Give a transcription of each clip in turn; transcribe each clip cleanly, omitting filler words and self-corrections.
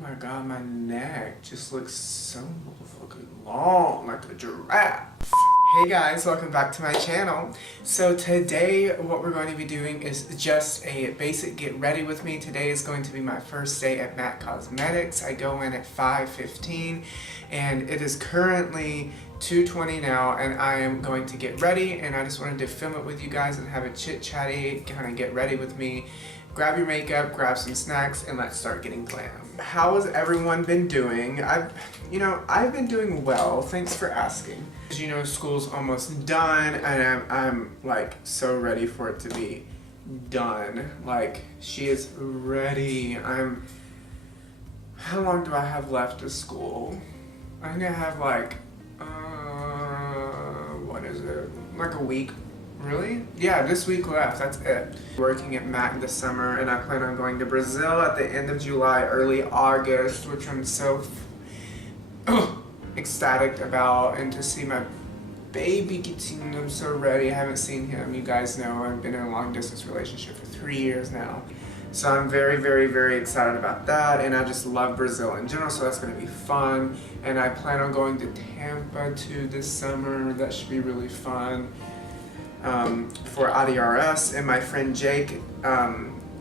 my god, my neck just looks so motherfucking long, like a giraffe. Hey guys, welcome back to my channel. So today what we're going to be doing is just a basic get ready with me. Today is going to be my first day at M.A.C Cosmetics. I go in at 5:15 and it is currently 2:20 now, and I am going to get ready, and I just wanted to film it with you guys and have a chit-chatty, kind of get ready with me. Grab your makeup, grab some snacks, and let's start getting glam. How has everyone been doing? I've been doing well, thanks for asking. As you know, school's almost done, and I'm like so ready for it to be done. Like, she is ready. How long do I have left of school? I'm gonna have like, what is it? Like a week. Really? Yeah, this week left, that's it. Working at M.A.C this summer, and I plan on going to Brazil at the end of July, early August, which I'm so ecstatic about, and to see my baby getting him so ready. I haven't seen him, you guys know I've been in a long distance relationship for 3 years now. So I'm very, very, very excited about that, and I just love Brazil in general, so that's going to be fun. And I plan on going to Tampa too this summer. That should be really fun. For AHHH, and my friend Jake,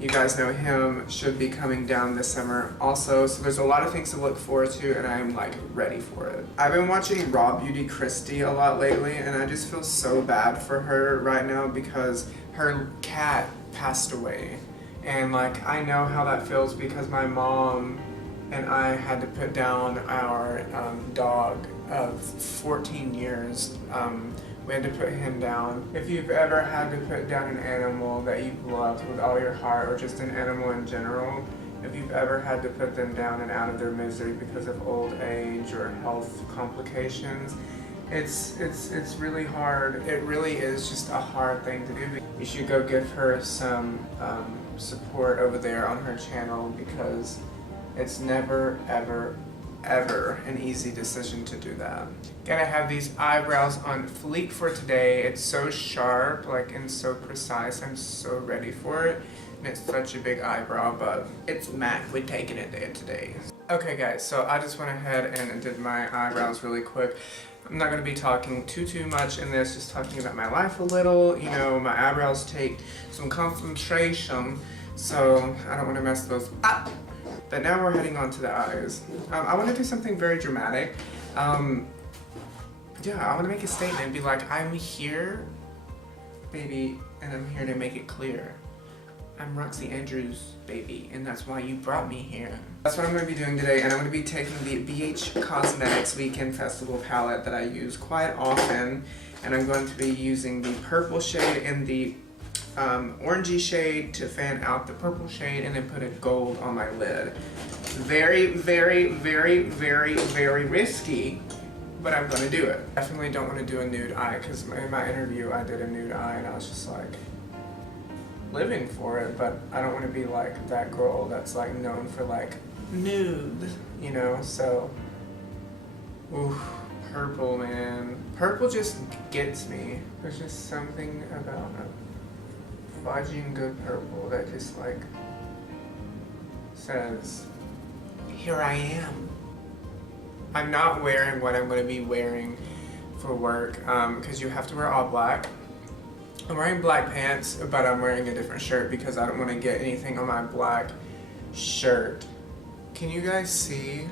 you guys know him, should be coming down this summer also. So there's a lot of things to look forward to, and I'm like ready for it. I've been watching Raw Beauty Christy a lot lately, and I just feel so bad for her right now because her cat passed away. And like, I know how that feels because my mom and I had to put down our dog of 14 years. We had to put him down. If you've ever had to put down an animal that you've loved with all your heart, or just an animal in general, if you've ever had to put them down and out of their misery because of old age or health complications, it's really hard. It really is just a hard thing to do. You should go give her some support over there on her channel, because it's never, ever an easy decision to do that. Gotta have these eyebrows on fleek for today. It's so sharp, like, and so precise. I'm so ready for it. And it's such a big eyebrow, but it's M.A.C. We're taking it there today. Okay guys, so I just went ahead and did my eyebrows really quick. I'm not gonna be talking too much in this, just talking about my life a little. You know, my eyebrows take some concentration, so I don't wanna mess those up. But now we're heading on to the eyes. I want to do something very dramatic. Yeah, I want to make a statement and be like, I'm here, baby, and I'm here to make it clear. I'm Roxy Andrews, baby, and that's why you brought me here. That's what I'm going to be doing today, and I'm going to be taking the BH Cosmetics Weekend Festival palette that I use quite often, and I'm going to be using the purple shade and the orangey shade to fan out the purple shade, and then put a gold on my lid. Very, very, very, very, very risky, but I'm gonna do it. Definitely don't want to do a nude eye, because in my interview I did a nude eye and I was just like living for it, but I don't want to be like that girl that's like known for like nude, you know. So ooh, purple, man. Purple just gets me. There's just something about it. Fudging good purple that just like says, here I am. I'm not wearing what I'm going to be wearing for work, because you have to wear all black. I'm wearing black pants, but I'm wearing a different shirt because I don't want to get anything on my black shirt. Can you guys see?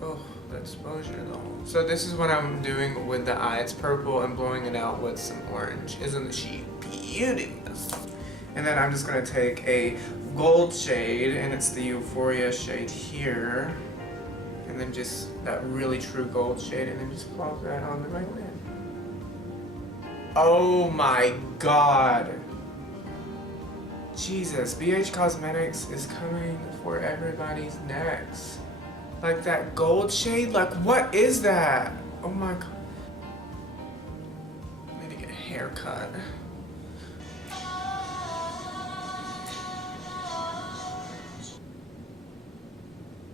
Oh, the exposure though. So this is what I'm doing with the eye. It's purple and blowing it out with some orange. Isn't she beautiful? And then I'm just going to take a gold shade, and it's the Euphoria shade here, and then just that really true gold shade, and then just plop that onto my lid. Oh my god. Jesus, BH Cosmetics is coming for everybody's necks. Like that gold shade, like what is that? Oh my god. I need to get a haircut.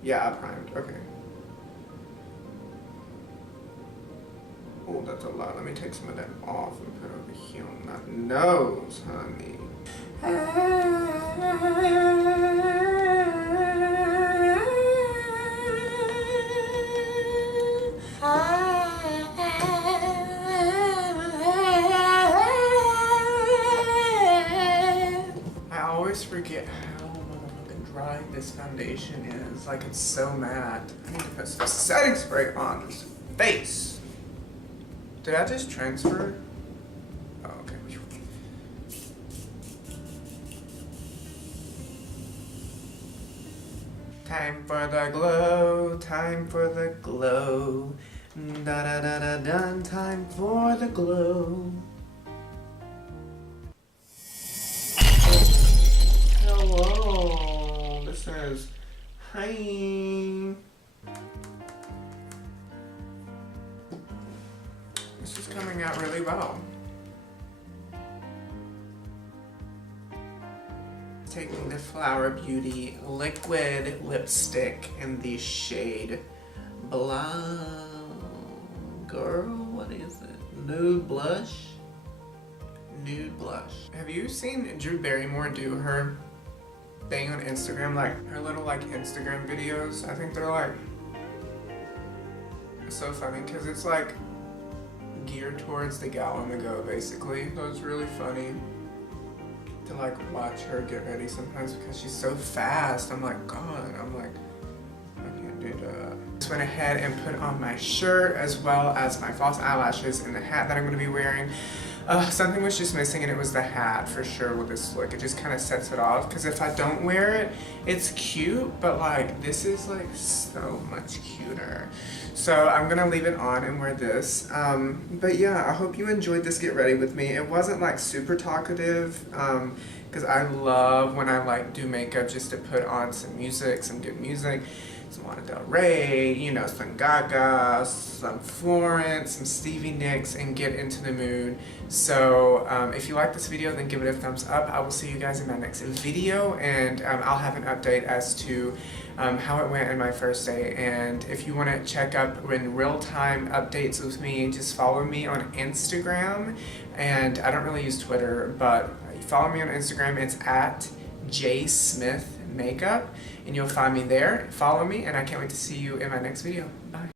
Yeah, I primed. Okay. Oh, that's a lot. Let me take some of that off and put it over here on my nose, honey. is. Like, it's so matte. I need to put some setting spray on this face. Did I just transfer? Oh, okay. Time for the glow, time for the glow. Da da da da da, time for the glow. Hello, this is hi. This is coming out really well. Taking the Flower Beauty liquid lipstick in the shade Blonde. Girl, what is it? Nude blush? Nude blush. Have you seen Drew Barrymore do her thing on Instagram? Like, her little, like, Instagram videos? I think they're, like, so funny, because it's, like, geared towards the gal on the go, basically. So it's really funny to, like, watch her get ready sometimes, because she's so fast. I'm like, God, I'm like, I can't do that. Just went ahead and put on my shirt as well as my false eyelashes and the hat that I'm going to be wearing. Something was just missing, and it was the hat for sure with this look. It just kind of sets it off, because if I don't wear it, it's cute, but like this is like so much cuter. So I'm gonna leave it on and wear this. But yeah, I hope you enjoyed this get ready with me. It wasn't like super talkative, because I love when I like do makeup just to put on some music, some good music. Some Lana Del Rey, you know, some Gaga, some Florence, some Stevie Nicks, and get into the mood. So if you like this video, then give it a thumbs up. I will see you guys in my next video, and I'll have an update as to how it went in my first day. And if you want to check up in real-time updates with me, just follow me on Instagram. And I don't really use Twitter, but follow me on Instagram. It's at jsmithmakeup, and you'll find me there. Follow me, and I can't wait to see you in my next video. Bye.